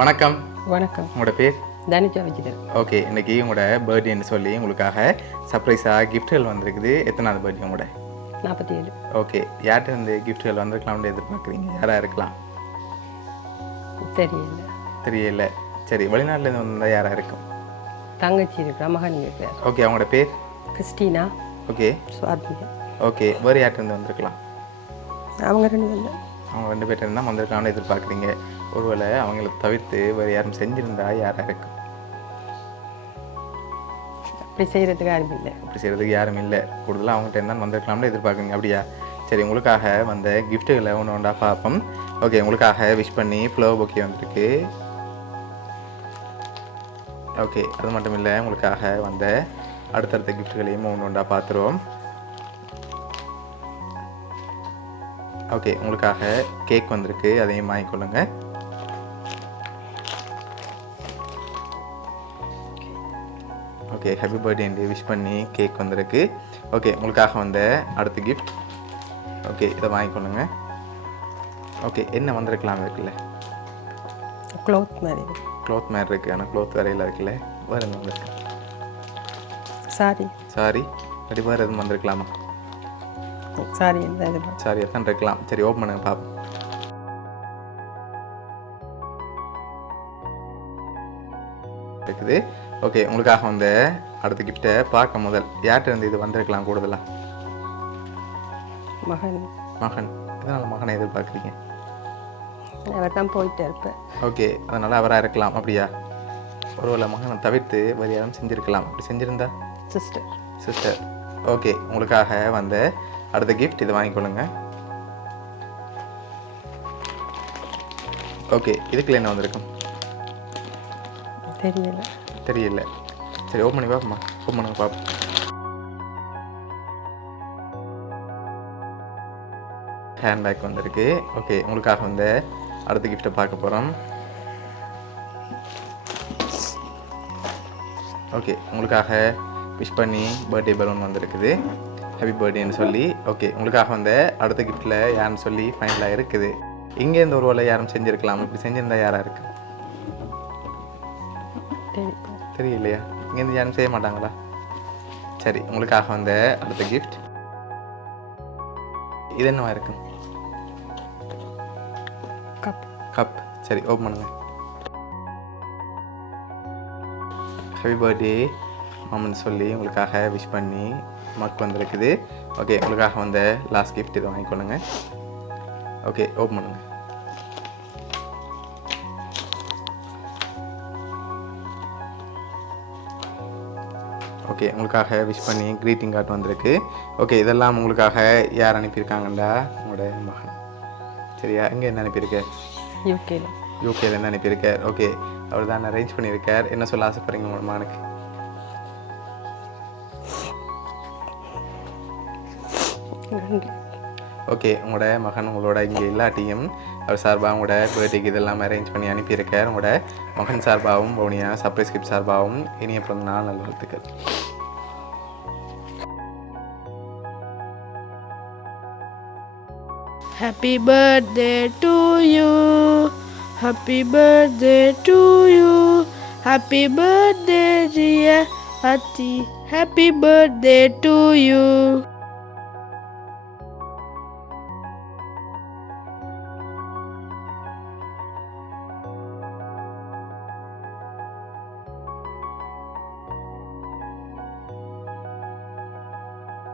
வணக்கம். வணக்கம். உங்களோட பேர்? தனுஜா விஜயன். ஓகே, இன்னைக்கு உங்களோட பர்த்டேன்னு சொல்லி உங்களுக்காக சர்ப்ரைஸாக கிஃப்ட்கள் வந்திருக்குது. எத்தனாவது பர்த்டே உங்களோட? 47. ஓகே, யார்கிட்ட இருந்து கிஃப்ட்கள் வந்திருக்கலாம்னு எதிர்பார்க்குறீங்க? யாராக இருக்கலாம்? தெரியல. சரி, வெளிநாட்டிலேருந்து வந்தால் யாராக இருக்கும்? தங்கச்சி இருக்கிறா, மகன் இருக்கிறார். ஓகே, அவங்களோட பேர்? கிறிஸ்டினா. ஓகே, சுவாதிகா. ஓகே, வேறு யார்கிட்ட இருந்து வந்திருக்கலாம்? அவங்க 2 பேர். அவங்க 2 பேர்ட்ட இருந்தால் வந்திருக்கலாம்னு எதிர்பார்க்குறீங்க. ஒருவேளை அவங்கள தவிர்த்து வேறு யாரும் செஞ்சுருந்தா யாராக இருக்கும்? அப்படி செய்கிறதுக்கு யாரும் இல்லை. அப்படி செய்கிறதுக்கு யாரும் இல்லை. கூடுதலாக அவங்ககிட்ட இருந்தால் வந்திருக்கலாம்னு எதிர்பார்க்குறீங்க. அப்படியா? சரி, உங்களுக்காக வந்த கிஃப்ட்டுகளை ஒன்று ஒன்றா பார்ப்போம். ஓகே, உங்களுக்காக விஷ் பண்ணி ஃப்ளவர் பொக்கே வந்திருக்கு. ஓகே, அது மட்டும் இல்லை, உங்களுக்காக வந்த அடுத்தடுத்த கிஃப்ட்டுகளையும் ஒன்று ஒன்றா பார்த்துருவோம். ஓகே, உங்களுக்காக கேக் வந்திருக்கு, அதையும் வாங்கிக்கொள்ளுங்க. ஓகே, ஹாப்பி பர்த்டே விஷ் பண்ணி கேக் வந்திருக்கு. ஓகே, உங்களுக்காக வந்த அடுத்த கிஃப்ட். ஓகே, இதை வாங்கிக்கொள்ளுங்க. ஓகே, என்ன வந்திருக்கலாம் இருக்குல்ல? க்ளோத் மாதிரி இருக்குது. ஆனால் க்ளோத் வரையில் இருக்குல்ல. வேறு என்ன வந்திருக்கு? சாரி அப்படி வேறு எதுவும் வந்திருக்கலாமா? சாரி எத்தான் இருக்கலாம். சரி, ஓப்பன் பண்ணுங்க பார்ப்போம். இருக்குது. ஓகே, உங்களுக்காக வந்த அடுத்த கிஃப்ட்டை பார்க்க முதல் யார்கிட்ட இருந்து இது வந்திருக்கலாம்? கூடுதலாக மகன். எதனால் மகனை எதிர்பார்க்குறீங்க? அவர் தான் போயிட்டு இருப்பேன். ஓகே, அதனால் அவராக இருக்கலாம். அப்படியா? ஒருவேளை மகனை தவிர்த்து வேறு யாரும் செஞ்சுருக்கலாம். அப்படி செஞ்சுருந்தா? சிஸ்டர். ஓகே, உங்களுக்காக வந்த அடுத்த கிஃப்ட், இதை வாங்கிக்கொள்ளுங்க. ஓகே, இதுக்குள்ள என்ன வந்திருக்கும்? தெரியல. சரி, ஓப்பன் பண்ணி பார்ப்போம்மா. ஓப்பன் பண்ணுங்க பார்ப்போம். ஹேண்ட்பேக் வந்திருக்கு. ஓகே, உங்களுக்காக வந்து அடுத்த கிஃப்ட்டை பார்க்க போகிறோம். ஓகே, உங்களுக்காக விஷ் பண்ணி பர்த்டே பலூன் வந்திருக்குது. ஹாப்பி பர்த்டேன்னு சொல்லி. ஓகே, உங்களுக்காக வந்து அடுத்த கிஃப்ட்டில் யாருன்னு சொல்லி ஃபைனலாக இருக்குது. இங்கேருந்து ஒரு வேலை யாரும் செஞ்சுருக்கலாம். இப்படி செஞ்சுருந்தா யாராக இருக்குது? தெரியலையா? இங்கேருந்து யாரும் செய்ய மாட்டாங்களா? சரி, உங்களுக்காக வந்து அடுத்த கிஃப்ட் இது என்னவா இருக்கும்? கப். சரி, ஓப்பன் பண்ணுங்க. ஹாப்பி பர்த்டே மாமன் சொல்லி உங்களுக்காக விஷ் பண்ணி மக் வந்திருக்குது. ஓகே, உங்களுக்காக வந்த லாஸ்ட் கிஃப்ட் இதை வாங்கிக்கொள்ளுங்க. ஓகே, ஓப்பன் பண்ணுங்க. ஓகே, உங்களுக்காக விஷ் பண்ணி க்ரீட்டிங் கார்டு வந்திருக்கு. ஓகே, இதெல்லாம் உங்களுக்காக யார் அனுப்பியிருக்காங்கண்டா? உங்களோட மகன். சரியா? எங்கேருந்து அனுப்பியிருக்கார்? யூகேலேருந்து அனுப்பியிருக்கார். ஓகே, அவர் தான் அரேஞ்ச் பண்ணியிருக்கார். என்ன சொல்ல ஆசைப்படுறீங்க உங்களோட மகனுக்கு? ஓகே, உங்களோட மகன் உங்களோட இங்கே இல்லாட்டியும் அவர் சார்பாக உங்களோட பர்த்டேக்கு இதெல்லாம் அரேஞ்ச் பண்ணி அனுப்பியிருக்கார். உங்களோட மகன் சார்பாகவும் பவுனியா சர்ப்ரைஸ் கிஃப்ட் சார்பாகவும் இனிய பிறந்த நாள் நல்வாழ்த்துக்கள். Happy birthday to you. Happy birthday to you. Happy birthday dear Ati. Happy birthday to you.